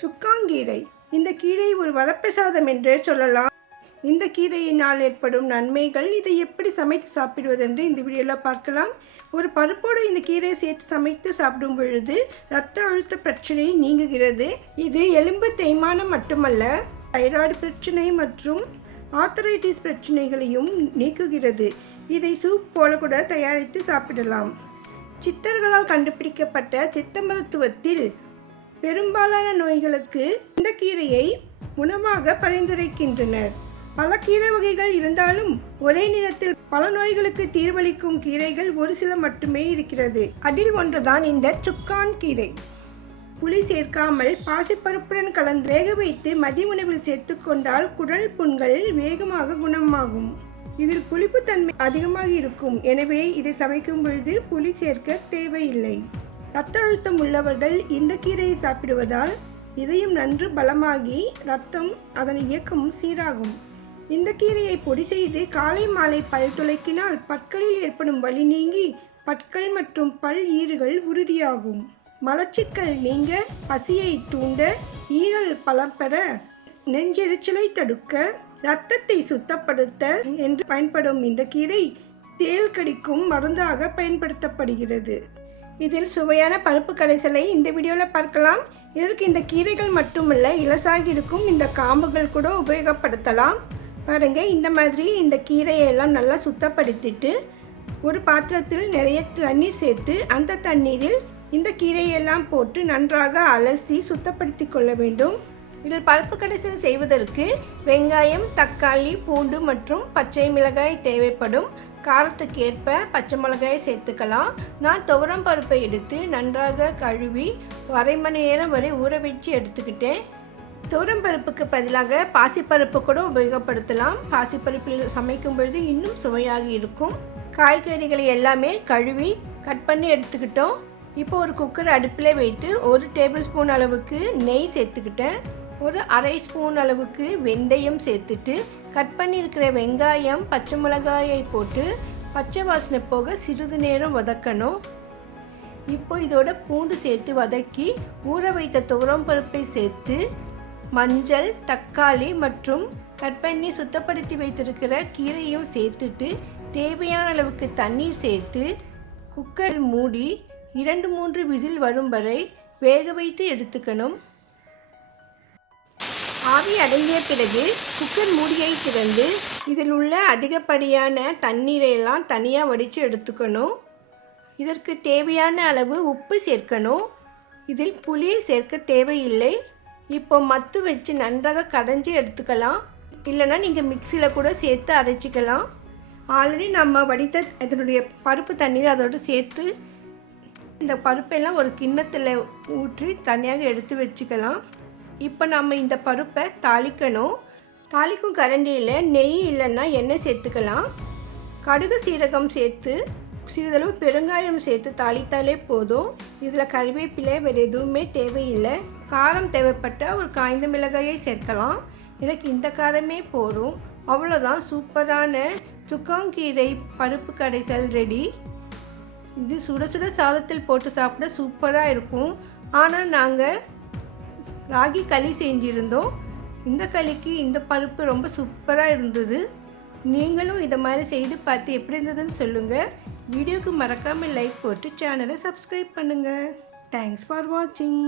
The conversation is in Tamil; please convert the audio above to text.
சுக்காங்கீரை. இந்த கீரை ஒரு வரப்பிரசாதம் என்றே சொல்லலாம். இந்த கீரையினால் ஏற்படும் நன்மைகள் இதை எப்படி சமைத்து சாப்பிடுவது என்று இந்த வீடியோவில் பார்க்கலாம். ஒரு பருப்போடு இந்த கீரையை சேர்த்து சமைத்து சாப்பிடும் பொழுது இரத்த அழுத்த பிரச்சனை நீங்குகிறது. இது எலும்பு தேய்மானம் மட்டுமல்ல தைராய்டு பிரச்சனை மற்றும் ஆர்த்தரைட்டிஸ் பிரச்சனைகளையும் நீக்குகிறது. இதை சூப் போல கூட தயாரித்து சாப்பிடலாம். சித்தர்களால் கண்டுபிடிக்கப்பட்ட சித்த மருத்துவத்தில் பெரும்பாலான நோய்களுக்கு இந்த கீரையை உணவாக பரிந்துரைக்கின்றனர். பல கீரை வகைகள் இருந்தாலும் ஒரே நேரத்தில் பல நோய்களுக்கு தீர்வளிக்கும் கீரைகள் ஒரு சில மட்டுமே இருக்கிறது. அதில் ஒன்றுதான் இந்த சுக்கான் கீரை. புளி சேர்க்காமல் பாசிப்பருப்புடன் கலந்து வேக வைத்து மதிய உணவில் சேர்த்துக்கொண்டால் குடல் புண்கள் வேகமாக குணமாகும். இதில் புளிப்புத்தன்மை அதிகமாக இருக்கும். எனவே இதை சமைக்கும் பொழுது புளி சேர்க்க தேவையில்லை. இரத்த அழுத்தம் உள்ளவர்கள் இந்த கீரையை சாப்பிடுவதால் இதயம் நன்று பலமாகி ரத்தம் அதன் இயக்கமும் சீராகும். இந்த கீரையை பொடி செய்து காலை மாலை பல் துளைக்கினால் பற்களில் ஏற்படும் வலி நீங்கி பற்கள் மற்றும் பல் ஈறுகள் உறுதியாகும். மலச்சிக்கல் நீங்க பசியை தூண்ட ஈரல் பலம் பெற நெஞ்செரிச்சலை தடுக்க இரத்தத்தை சுத்தப்படுத்த என்று பயன்படும் இந்த கீரை தேள் கடிக்கும் மருந்தாக பயன்படுத்தப்படுகிறது. இதில் சுவையான பருப்பு கடைசலை இந்த வீடியோவில் பார்க்கலாம். இதற்கு இந்த கீரைகள் மட்டுமல்ல இலசாகி இருக்கும் இந்த காம்புகள் கூட உபயோகப்படுத்தலாம். பாருங்கள் இந்த மாதிரி இந்த கீரையெல்லாம் நல்லா சுத்தப்படுத்திட்டு ஒரு பாத்திரத்தில் நிறைய தண்ணீர் சேர்த்து அந்த தண்ணீரில் இந்த கீரையெல்லாம் போட்டு நன்றாக அலசி சுத்தப்படுத்தி கொள்ள வேண்டும். இதில் பருப்பு கடைசல் செய்வதற்கு வெங்காயம் தக்காளி பூண்டு மற்றும் பச்சை மிளகாய் தேவைப்படும். காரத்துக்கு ஏற்ப பச்சை மிளகாயை சேர்த்துக்கலாம். நான் துவரம் பருப்பை எடுத்து நன்றாக கழுவி அரை மணி நேரம் வரை ஊற வச்சு எடுத்துக்கிட்டேன். துவரம் பருப்புக்கு பதிலாக பாசிப்பருப்பு கூட உபயோகப்படுத்தலாம். பாசிப்பருப்பில் சமைக்கும் பொழுது இன்னும் சுவையாக இருக்கும். காய்கறிகளை எல்லாமே கழுவி கட் பண்ணி எடுத்துக்கிட்டோம். இப்போ ஒரு குக்கர் அடுப்பில் வைத்து ஒரு டேபிள் ஸ்பூன் அளவுக்கு நெய் சேர்த்துக்கிட்டேன். ஒரு அரை ஸ்பூன் அளவுக்கு வெந்தயம் சேர்த்துட்டு கட் பண்ணியிருக்கிற வெங்காயம் பச்சை மிளகாயை போட்டு பச்சை வாசனை போக சிறிது நேரம் வதக்கணும். இப்போ இதோட பூண்டு சேர்த்து வதக்கி ஊற வைத்த துவரம் பருப்பை சேர்த்து மஞ்சள் தக்காளி மற்றும் கட் பண்ணி சுத்தப்படுத்தி வைத்திருக்கிற கீரையும் சேர்த்துட்டு தேவையான அளவுக்கு தண்ணீர் சேர்த்து குக்கர் மூடி இரண்டு மூன்று விசில் வரும் வரை வேக வைத்து எடுத்துக்கணும். ஆவி அடங்கிய பிறகு குக்கர் மூடியை திறந்து இதில் உள்ள அதிகப்படியான தண்ணீரை எல்லாம் தனியாக வடித்து எடுத்துக்கணும். இதற்கு தேவையான அளவு உப்பு சேர்க்கணும். இதில் புளி சேர்க்க தேவையில்லை. இப்போ மத்து வச்சு நன்றாக கடைஞ்சி எடுத்துக்கலாம். இல்லைன்னா நீங்கள் மிக்சியில் கூட சேர்த்து அரைச்சிக்கலாம். ஆல்ரெடி நம்ம வடித்த இதனுடைய பருப்பு தண்ணீர் அதோடு சேர்த்து இந்த பருப்பெல்லாம் ஒரு கிண்ணத்தில் ஊற்றி தனியாக எடுத்து வச்சுக்கலாம். இப்போ நம்ம இந்த பருப்பை தாளிக்கணும். தாளிக்கும் கரண்டியில் நெய் இல்லைன்னா எண்ணெய் சேர்த்துக்கலாம். கடுகு சீரகம் சேர்த்து சிறிதளவு பெருங்காயம் சேர்த்து தாளித்தாலே போதும். இதில் கறிவேப்பிலை வேறு எதுவுமே தேவையில்லை. காரம் தேவைப்பட்டால் ஒரு காய்ந்த மிளகாயை சேர்க்கலாம். எனக்கு இந்த காரமே போதும். அவ்வளோதான் சூப்பரான சுக்காங்கீரை பருப்பு கடைசல் ரெடி. இது சுட சுட சாதத்தில் போட்டு சாப்பிட சூப்பராக இருக்கும். ஆனால் நாங்கள் ராகி களி செஞ்சுருந்தோம். இந்த களிக்கு இந்த பருப்பு ரொம்ப சூப்பராக இருந்தது. நீங்களும் இதை மாதிரி செய்து பார்த்து எப்படி இருந்ததுன்னு சொல்லுங்கள் வீடியோக்கு மறக்காமல் லைக் போட்டு சேனலை சப்ஸ்கிரைப் பண்ணுங்கள் தேங்க்ஸ் ஃபார் வாட்சிங்